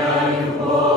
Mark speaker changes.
Speaker 1: Amen.